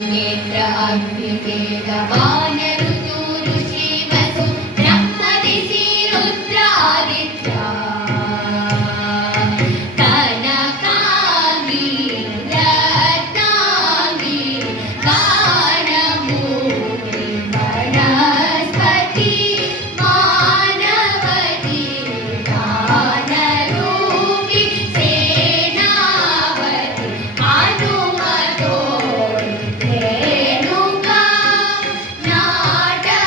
नेत्र अग्निवेद वानरुतु ऋषि वसु ब्रह्मऋषि रुद्रादित्या कनकांगी रत्नांगी कारणमूर्ति वनस्पति मानवती दानरूपी सेनावती हनुमतो रेणुका नाटकारिणी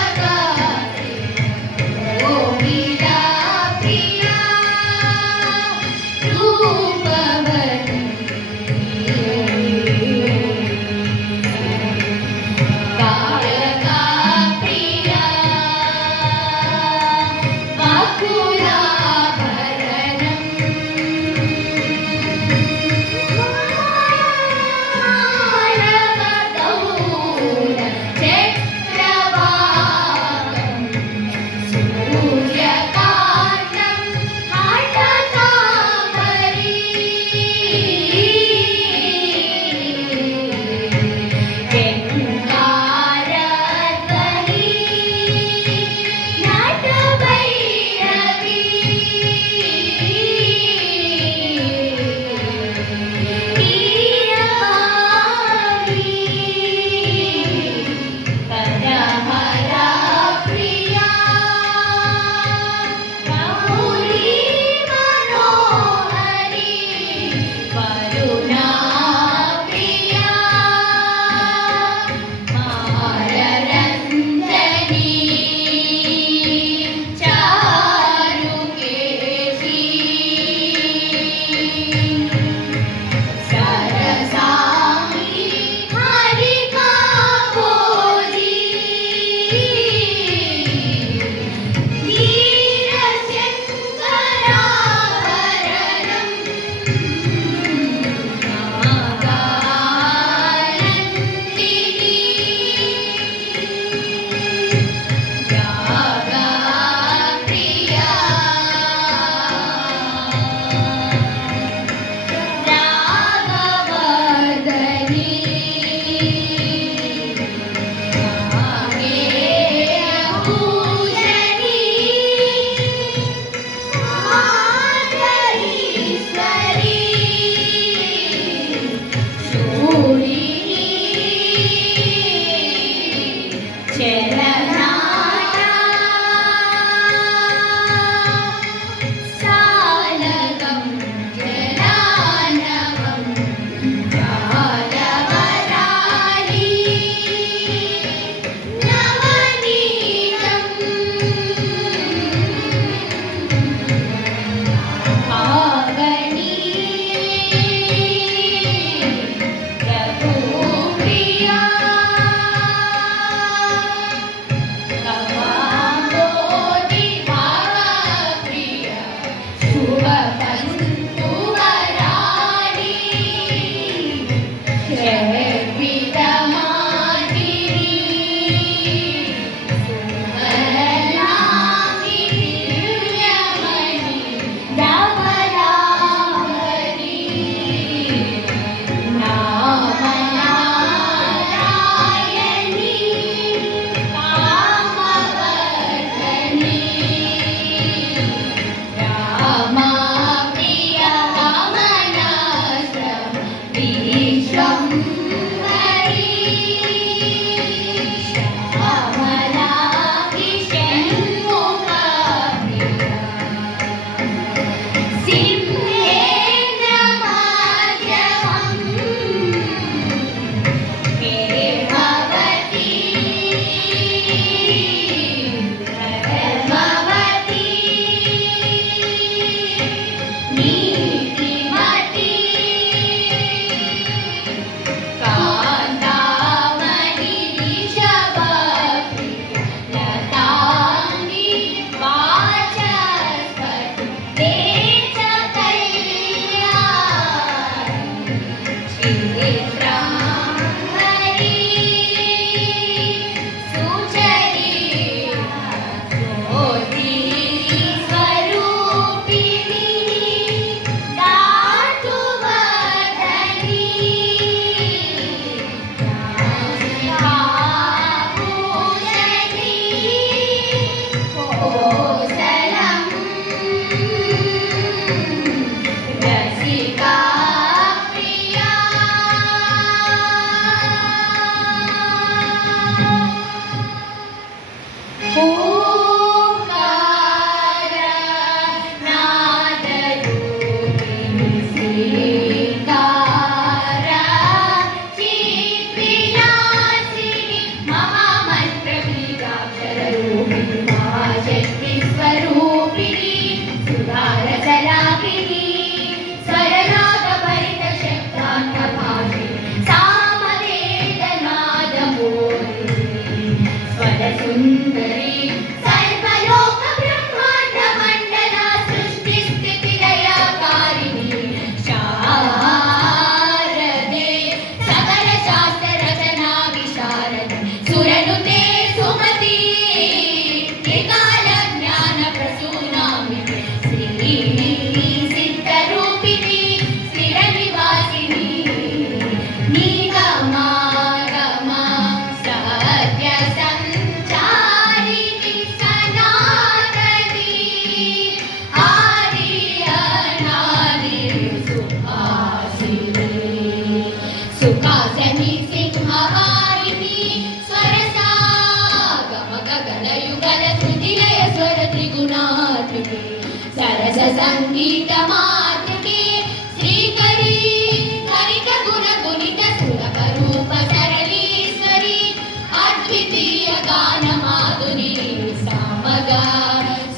సంగీత మాతృకే శ్రీకరీ హరిత గుణ గుణిత సులభ రూప సరళీశ్వరి అద్వితీయ గాన మాధురి సామగా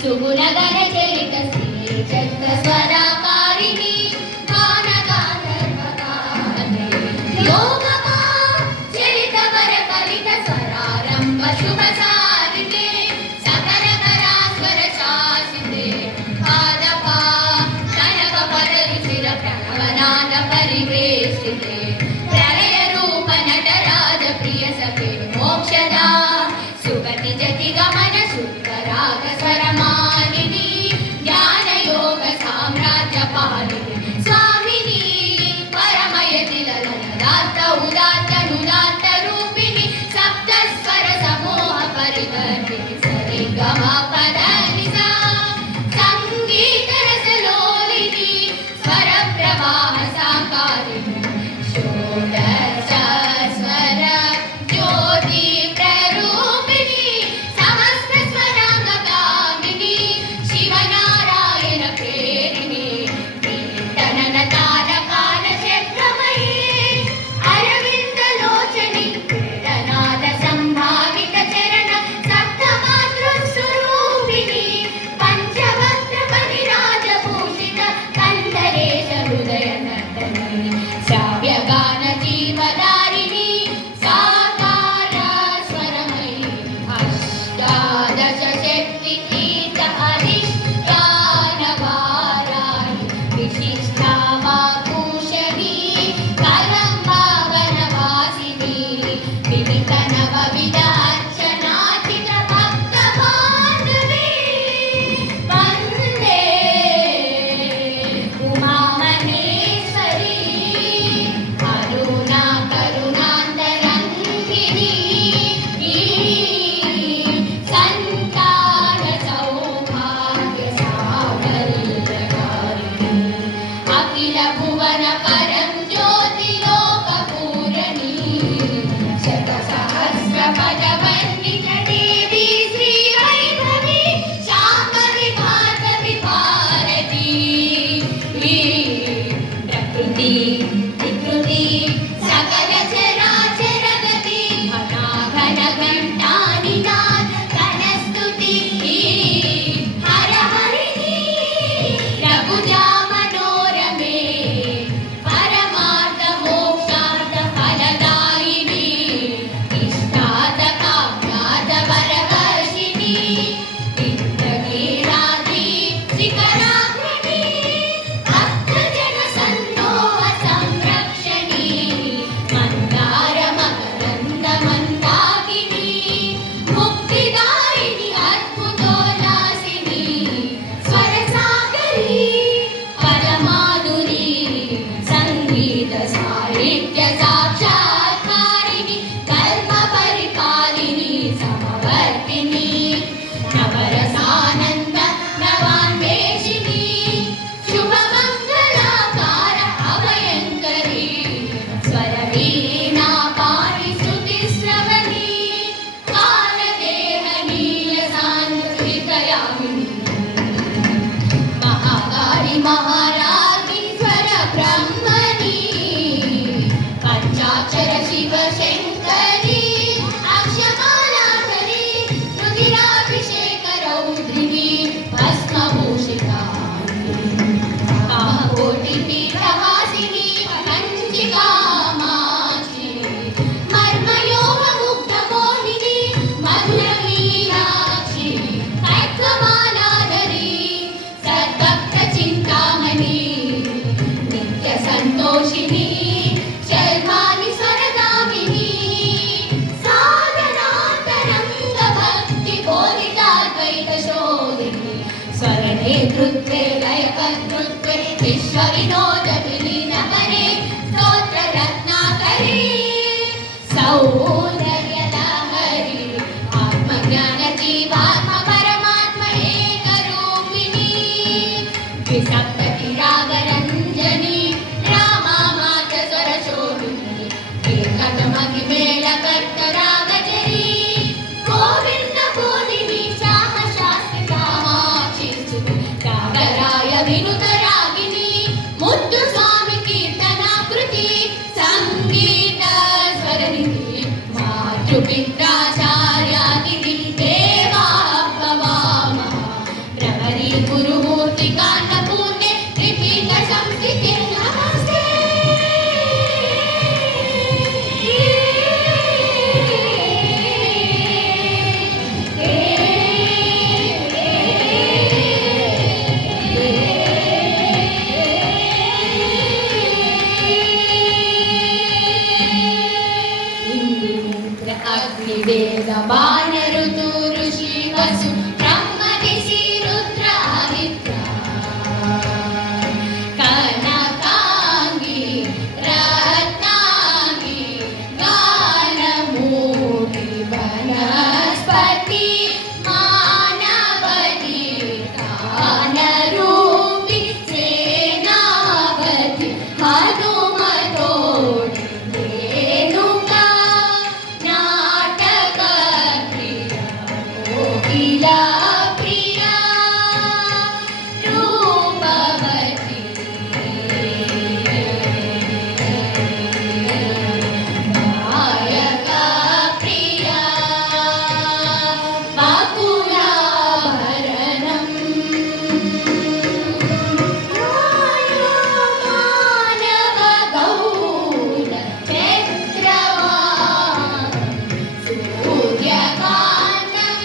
సుగుణ గణ చరిత శ్రీ చక్ర స్వరాకారిణి గాన గాంధర్వగానే యోగమా చరిత వర కలిత స్వరారంభ శుభ సారితే సకల కరాస్వర శాసితే పాదపా కనక పద రుచిర ప్రణవనాద పరివేశితే ప్రళయ రూప నటరాజ ప్రియ సఖే మోక్షదా సుగతి జతి గమన శుద్ధ రాగ స్వరమాలిని జ్ఞాన యోగ సామ్రాజ్య పాలిని స్వామిని పరమయతి లలనదాత్త ఉదాత్త నుదాత్త రూపిణి సప్త స్వర సమూహ పరివర్తిని సరి గమ పద నిసా సంగీత రసలోలిని స్వర ప్రవాహ సాకారిణి షోడశ స్వర జ్యోతి ప్రరూపిణి సమస్త స్వరాంగకామిని శివనారాయణ ప్రేరిణి కీర్తనన తాళ కాల చక్రమయీ అరవింద లోచని వేదనాద సంభావిత చరణ సప్త మాతృ స్వరూపిణి పంచవక్ర పరిరాజ భూషిత కందరేశ హృదయ నందని శ్రావ్య గాన జీవదారిణి సాకార స్వరమయీ అష్టాదశ శక్తి గీత అధిష్టాన వారాణి విశిష్టా వాకుషణి కలంబావన వాసిని విదిత నవ విద అర్చనాచిత భక్త బాంధవి వందే ఉమా మహేశ్వరి కరుణా కరుణాంతరంగిని సంతాన సౌభాగ్య సాఫల్యకారిణి అఖిల భువన పరం జ్యోతి లోక పూరణి శత సహస్ర పద వందిత దేవి శ్రీ వైభవి శాంభవి భార్గవి భారతి ప్రకృతి వికృతి సకల చరాచర గతి ఘన ఘంటా నినాద ఘనస్తుతి హర హరిణి రఘుజా మనోరమే పరమార్థ మోక్షార్థ ఫలదాయిని ఇష్టార్థ కామ్యార్థ వరవర్షిణి ఇంద్రకీలాద్రి శిఖరాగ్రణి భక్తజన సందోహ సంరక్షణి మందార మకరంద మందాకిని ముక్తిదాయిని అద్భుతోల్లాసిని స్వరసాగరి పరమాధురి సంగీత సాహిత్య సాక్షాత్కారిణి కల్ప పరిపాలిని సమవర్తిని నవరసానంద నవాన్వేషిణి శుభమంగళాకార అభయంకరి స్వరవీణా పాణి స్తుతి శ్రవణి కాలదేహ నీల సాంద్రితయామిని మహాకాళి మహారాజ్ఞి స్వర బ్రహ్మణి పంచాక్షర శివ శంకరి అక్షమాలాధరి రుధిరాభిషేక రౌద్రిణి భస్మభూషితా కామకోటి పీఠవాసిని కంచికామాక్షి మర్మయోగ ముగ్ధ మోహిని మధుర మీనాక్షి ఖడ్గమాలాధరి సద్భక్త చింతామణి నిత్య సంతోషిని శర్వాణి స్వరదామిని సాధనాంతరంగ భక్తి బోధితాద్వైత శోధిని స్వర నేతృత్వే లయకర్తృత్వే విశ్వ వినోద విలీనకరే స్తోత్ర రత్నాకరే సౌందర్య లహరి ఆత్మజ్ఞాన జీవాత్మ పరమాత్మ ఏకరూపిణి ద్విసప్తతి రాగరంజని రామా మాత స్వర శోభిని ఏకతమకి మేళ కర్త రాగజరి గోవింద బోధిని చాహ శాస్త్రి కామాక్షి సాగరాయ విను మాతృపిత్రాచార్యాతిథి దేవాభవామ ప్రహరీ గురుమూర్తి కాన్నపూర్ణే త్రిపీఠ సంస్థితే నమస్తే. అగ్నివేద బాణరుతు ఋషి వసు బ్రహ్మరిషి రుద్రాదిత్య కనకాంగి రత్నాంగి గానమూర్తి వనస్పతి మానవతి కానరూపి సేనావతి హనుమతోడి ప్రియా రూపవతి నాయక ప్రియా బాకులాభరణం మానవ గౌర చక్రవాణం సూర్యకాంతం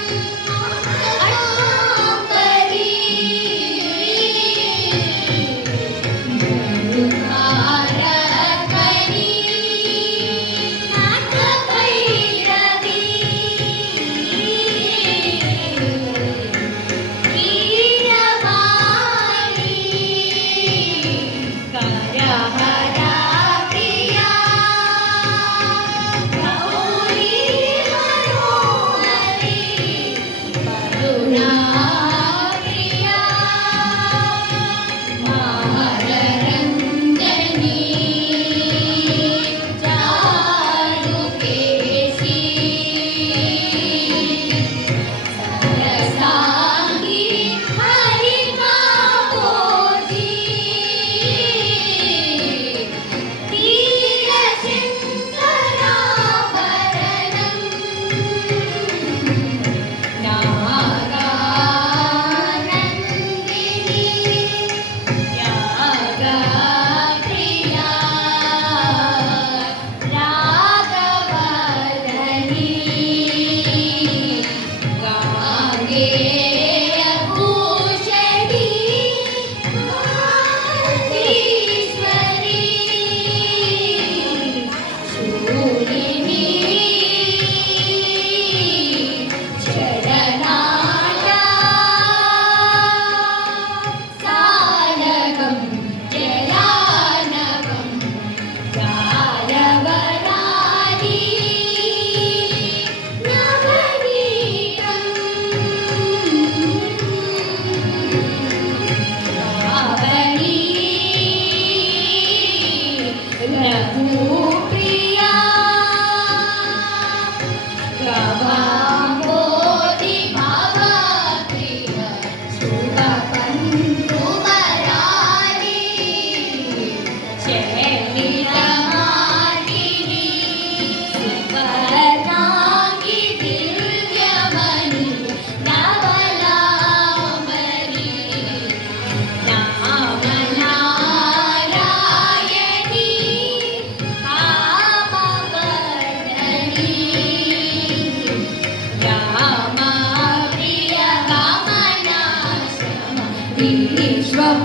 విశ్వం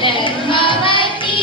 ధర్మవతి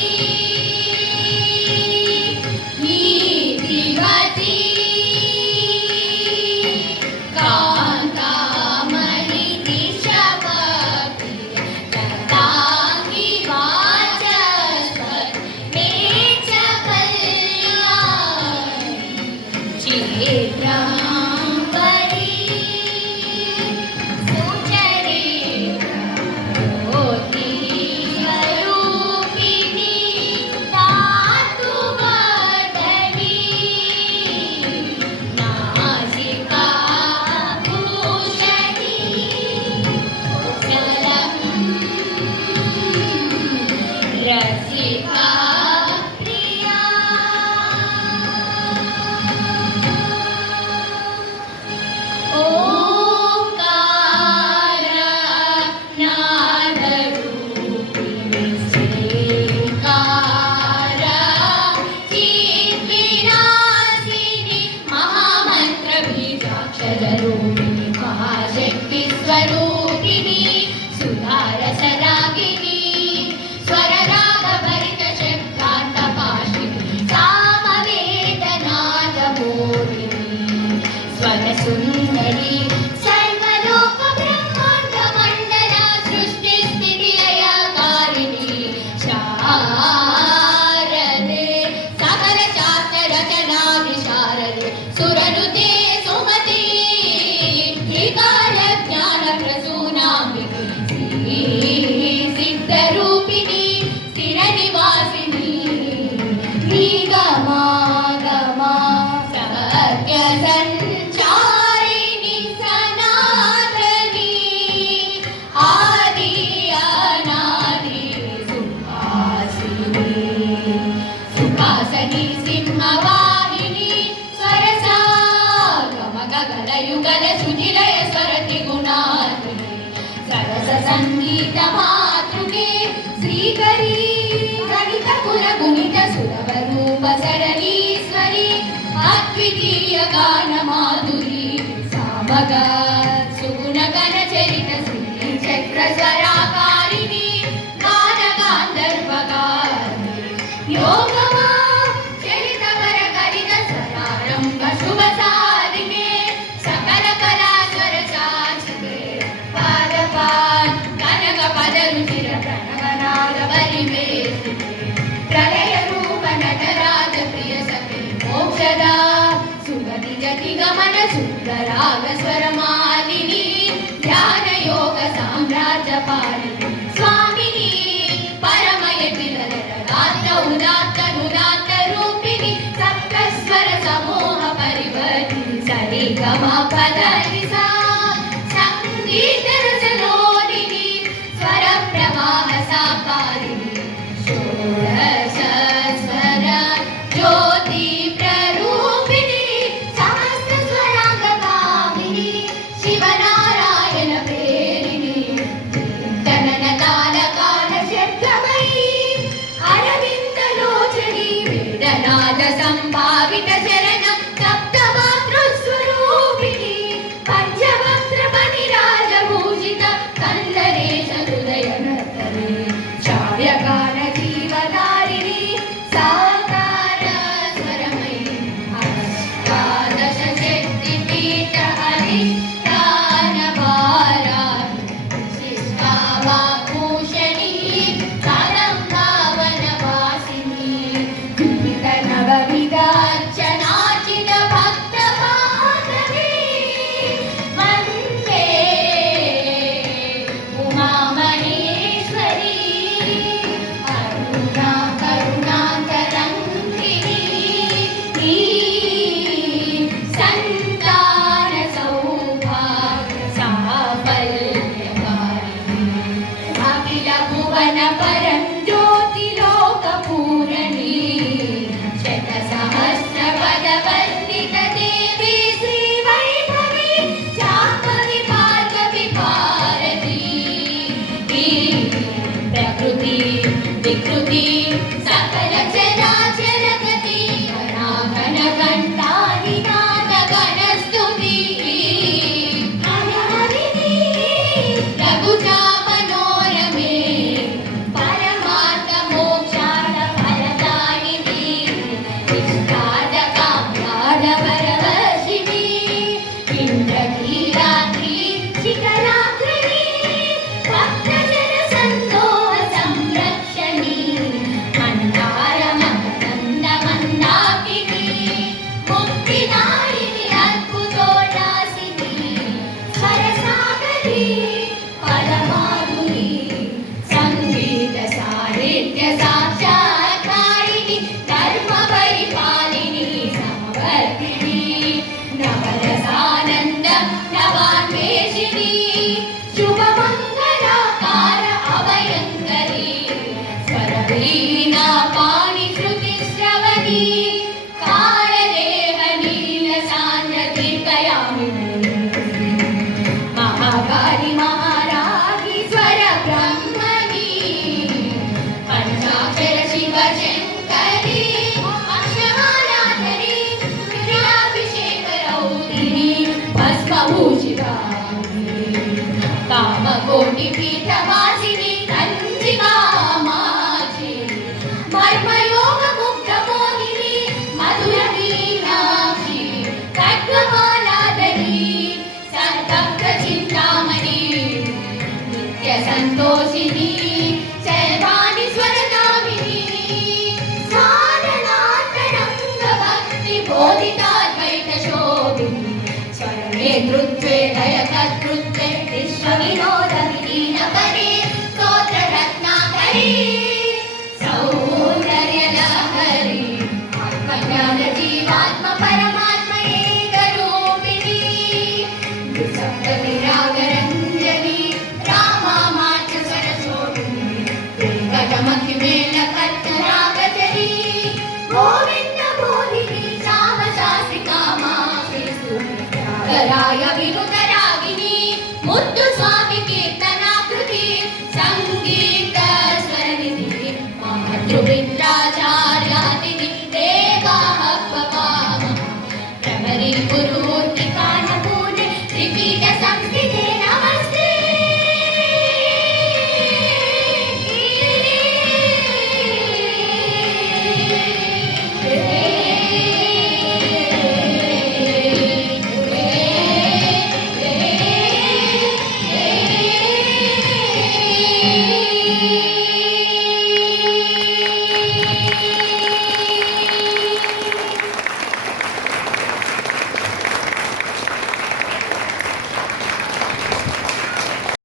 సులలిత మాతృకే శ్రీకరీ గణిత కుల గుణిత సులభ రూప సరణీశ్వరి అద్వితీయ గాన మాధురి సామగ సుగుణ గణ చరిత శ్రీ చక్ర స్వరాకారిణి గాన గాంధర్వకారిణి యోగమా చరిత వర గరిత స్వరారంభ శుభ సారిణే సకల కళాస్వర శాస్త్రే పాదపాన్ కనక పద రుచిర ప్రణవనాద పరివేశితే ప్రళయ రూప నటరాజ ప్రియ సఖి మోక్షదా సుగతి జతి గమన సుందరాగ స్వరమాలిని ధ్యాన యోగ సామ్రాజ్య పాలిని స్వామిని పరమయతి లలిత ఉదాత్త ఉదాత్త రూపిణి సప్తస్వర సమూహ పరివర్తిని సరి గమ పద నిసా సంగీత రసలోనిని స్వర ప్రవాహ సాకారిణి షోడశ స్వర జ్యోతి ప్రరూపిణి సమస్త స్వరాంగ కామిని శివనారాయణ ప్రేరిణి చింతనన కాల కాల శబ్దమయీ అరవింద లోచని వేదనాద సంభావిత చరణ సప్తమాతృస్వరూపిణి పంచవక్త్ర మణిరాజభూషిత కందరేశ హృదయ నర్తని శ్రావ్యగాన జీవధారిణి సాకార స్వరమయీ అష్టాదశ శక్తి పీఠ అధిష్టాన భారాణి శిష్టావాభూషణి కలంకావన వాసిని వివిధ నవవిధార్చనాచిత భక్త మాధవి వందే ఉమామహేశ్వరి అరుణా కరుణాంతరంగిణి సంతాన సౌభాగ్య సాఫల్యకారిణి అఖిల భువన పరం జ్యోతి లోక పూరణి శత సహస్ర పద వందిత దేవి శ్రీ వైభవి జాహ్నవి భార్గవి భారతి ప్రకృతి వికృతి సకల చరాచర గతి గణాగణ గంటాని నాద గణ స్తుతి హరిహరిని రఘుజా మనోరమే పరమార్థ మోక్షాల ఫలదాయిని ఇష్టాద కామ్యాద వరవర్షిణి ఇంద్రకీలాద్రి శిఖరాగ్రణి భక్తజన సంతోష సంరక్షణి మందార మకరంద మందాకిని ముక్తిదాయిని అద్భుతోల్లాసిని స్వరసాగరి పదమాధురి సంగీత సాహిత్య సాక్షాత్కారిణి ధర్మ పరిపాలిని సమవర్తిని నవరసానంద నవాన్వేషిణి శుభమంగళాకార అభయంకరి స్వరవీణా పాణి శృతి శ్రవణి కారదేహ నీల సాంద్ర దీర్ఘయామిని మహాకాళి మహారాగి స్వర బ్రహ్మణి పంచాక్షర శివ శంకరి అక్షమాలాధరి విద్యాభిషేక రౌద్రిణి భస్మభూషితాని కామకోటి పీఠవాసిని కంచి కామాక్షి మర్మయోగ ముగ్ధ మోహిని మధుర మీనాక్షి ఖడ్గమాలాధరి సంతప్త చింతామణి నిత్య సంతోషిని శైవాని స్వరదామిని సాధనాతరంగ భక్తి బోధితాద్వైత శోభిని స్వరనేతృత్వే లయకర్తృత్వే విశ్వ వినోద విలీన పరే స్తోత్ర రత్నాకరీ సౌందర్య లహరి ఆత్మజ్ఞాన జీవాత్మ పరమాత్మ ఏక రూపిణి సప్త విరాగ రంజని రామా మాచ సరస్వతిని వేగమఖి మేళ కర్త రాగచరి గోవింద బోధిని శ్యామ శాసి కామాక్షి స్తోత్రాయ